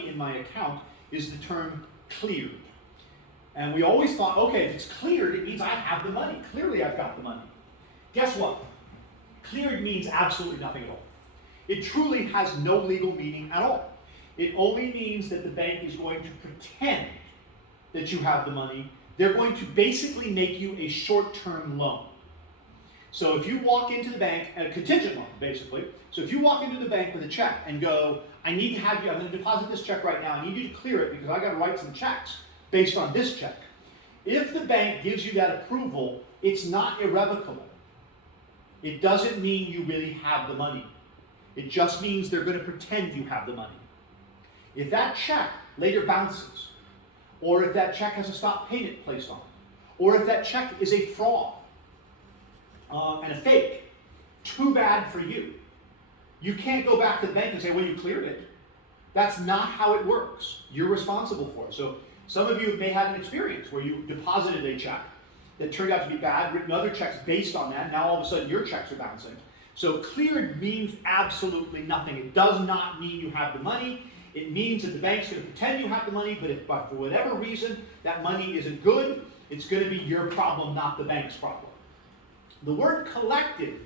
in my account is the term cleared. And we always thought, okay, if it's cleared, it means I have the money. Clearly I've got the money. Guess what? Cleared means absolutely nothing at all. It truly has no legal meaning at all. It only means that the bank is going to pretend that you have the money. They're going to basically make you a short-term loan. So if you walk into the bank, a contingent loan, basically. So if you walk into the bank with a check and go, I need to have you, I'm going to deposit this check right now. I need you to clear it because I got to write some checks based on this check. If the bank gives you that approval, it's not irrevocable. It doesn't mean you really have the money. It just means they're going to pretend you have the money. If that check later bounces, or if that check has a stop payment placed on it, or if that check is a fraud and a fake, too bad for you. You can't go back to the bank and say, well, you cleared it. That's not how it works. You're responsible for it. So some of you may have an experience where you deposited a check that turned out to be bad, written other checks based on that, and now all of a sudden your checks are bouncing. So cleared means absolutely nothing. It does not mean you have the money. It means that the bank's going to pretend you have the money, but if for whatever reason that money isn't good, it's going to be your problem, not the bank's problem. The word collected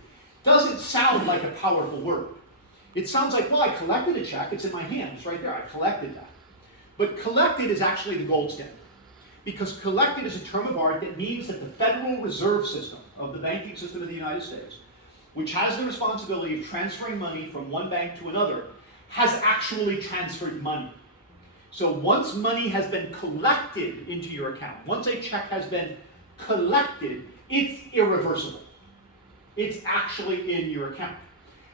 doesn't sound like a powerful word. It sounds like, well, I collected a check, it's in my hand, it's right there, I collected that. But collected is actually the gold standard. Because collected is a term of art that means that the Federal Reserve System of the banking system of the United States, which has the responsibility of transferring money from one bank to another, has actually transferred money. So once money has been collected into your account, once a check has been collected, it's irreversible. It's actually in your account.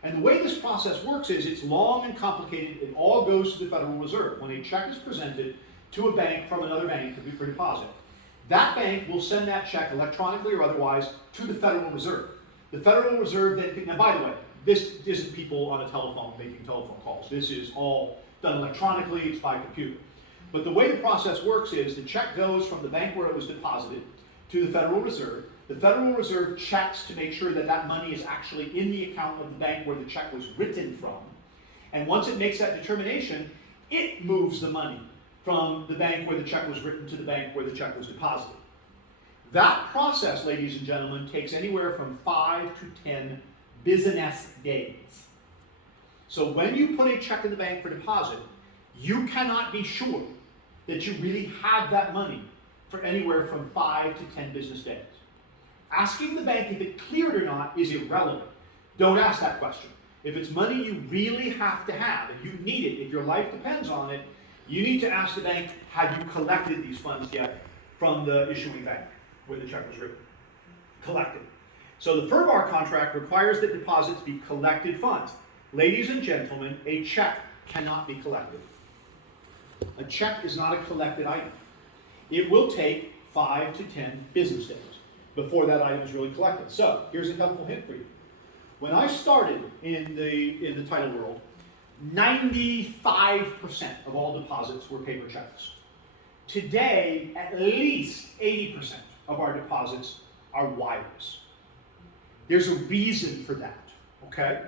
And the way this process works is it's long and complicated. It all goes to the Federal Reserve. When a check is presented to a bank from another bank for deposit, that bank will send that check electronically or otherwise to the Federal Reserve. The Federal Reserve then, now by the way, this isn't people on a telephone making telephone calls. This is all done electronically, it's by computer. But the way the process works is the check goes from the bank where it was deposited to the Federal Reserve. The Federal Reserve checks to make sure that that money is actually in the account of the bank where the check was written from. And once it makes that determination, it moves the money from the bank where the check was written to the bank where the check was deposited. That process, ladies and gentlemen, takes anywhere from 5 to 10 business days. So when you put a check in the bank for deposit, you cannot be sure that you really have that money for anywhere from 5 to 10 business days. Asking the bank if it cleared or not is irrelevant. Don't ask that question. If it's money you really have to have and you need it, if your life depends on it, you need to ask the bank, have you collected these funds yet from the issuing bank where the check was written? Collected. So the FIRBAR contract requires that deposits be collected funds. Ladies and gentlemen, a check cannot be collected. A check is not a collected item. It will take 5 to 10 business days before that item is really collected. So here's a helpful hint for you. When I started in the title world, 95% of all deposits were paper checks. Today, at least 80% of our deposits are wires. There's a reason for that, okay?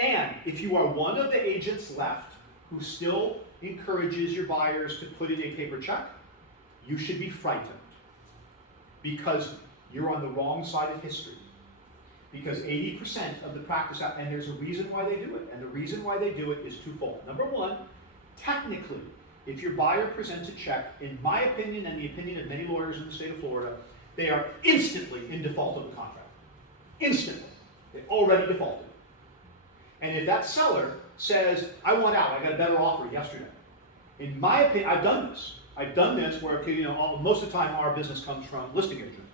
And if you are one of the agents left who still encourages your buyers to put in a paper check, you should be frightened because you're on the wrong side of history. Because 80% of the practice, and there's a reason why they do it, and the reason why they do it is twofold. Number one, technically, if your buyer presents a check, in my opinion and the opinion of many lawyers in the state of Florida, they are instantly in default of the contract. Instantly. They already defaulted. And if that seller says, I want out, I got a better offer yesterday. In my opinion, I've done this. I've done this where, most of the time our business comes from listing agent.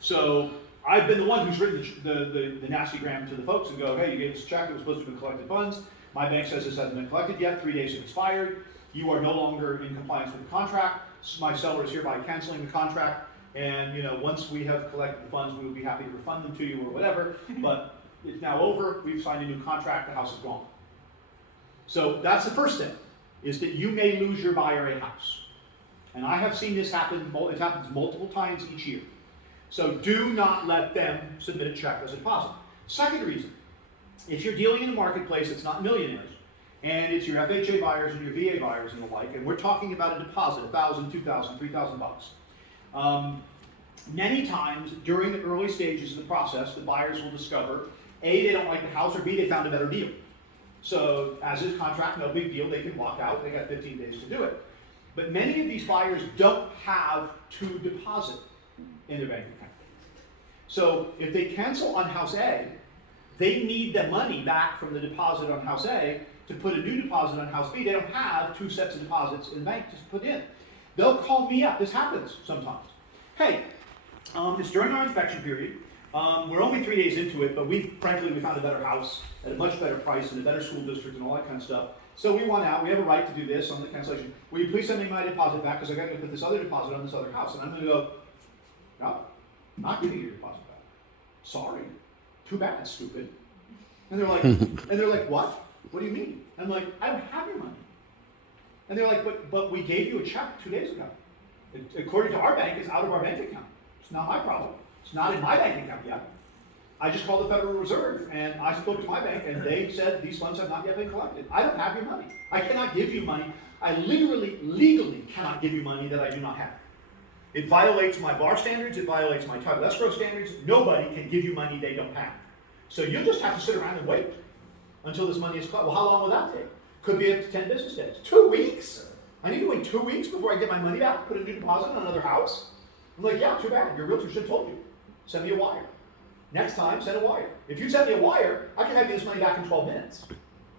So I've been the one who's written the nasty gram to the folks and go, hey, you gave us a check, it was supposed to have been collected funds. My bank says this hasn't been collected yet, 3 days have expired. You are no longer in compliance with the contract. My seller is hereby canceling the contract. And once we have collected the funds, we would be happy to refund them to you or whatever. But it's now over. We've signed a new contract. The house is gone. So that's the first thing, is that you may lose your buyer a house. And I have seen this happen. It happens multiple times each year. So do not let them submit a check as a deposit. Second reason, if you're dealing in a marketplace that's not millionaires, and it's your FHA buyers and your VA buyers and the like, and we're talking about a deposit, $1,000, $2,000, $3,000. Many times during the early stages of the process, the buyers will discover, A, they don't like the house, or B, they found a better deal. So, as is contract, no big deal, they can walk out, they got 15 days to do it. But many of these buyers don't have to deposit in their bank account. So, if they cancel on house A, they need the money back from the deposit on house A to put a new deposit on house B. They don't have two sets of deposits in the bank to put in. They'll call me up, this happens sometimes. Hey, it's during our inspection period. We're only 3 days into it, but frankly, we found a better house at a much better price and a better school district and all that kind of stuff. So we want out. We have a right to do this on the cancellation. Will you please send me my deposit back because I got to put this other deposit on this other house? And I'm going to go, no, not giving you your deposit back. Sorry. Too bad, stupid. And they're like, what? What do you mean? And I'm like, I don't have your money. And they're like, but we gave you a check 2 days ago. According to our bank, it's out of our bank account. It's not my problem. It's not in my bank account yet. I just called the Federal Reserve and I spoke to my bank and they said these funds have not yet been collected. I don't have your money. I cannot give you money. I legally cannot give you money that I do not have. It violates my bar standards. It violates my title escrow standards. Nobody can give you money they don't have. So you'll just have to sit around and wait until this money is collected. Well, how long will that take? Could be up to 10 business days. 2 weeks? I need to wait 2 weeks before I get my money back, put a new deposit on another house? I'm like, yeah, too bad. Your realtor should have told you. Send me a wire. Next time, send a wire. If you send me a wire, I can have you this money back in 12 minutes.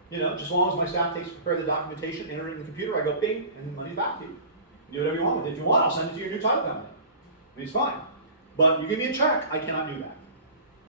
You know, just as long as my staff takes prepare the documentation, enter it in the computer, I go bing, and the money's back to you. Do whatever you want with it. If you want, I'll send it to your new title company. I mean, it's fine. But you give me a check, I cannot do that.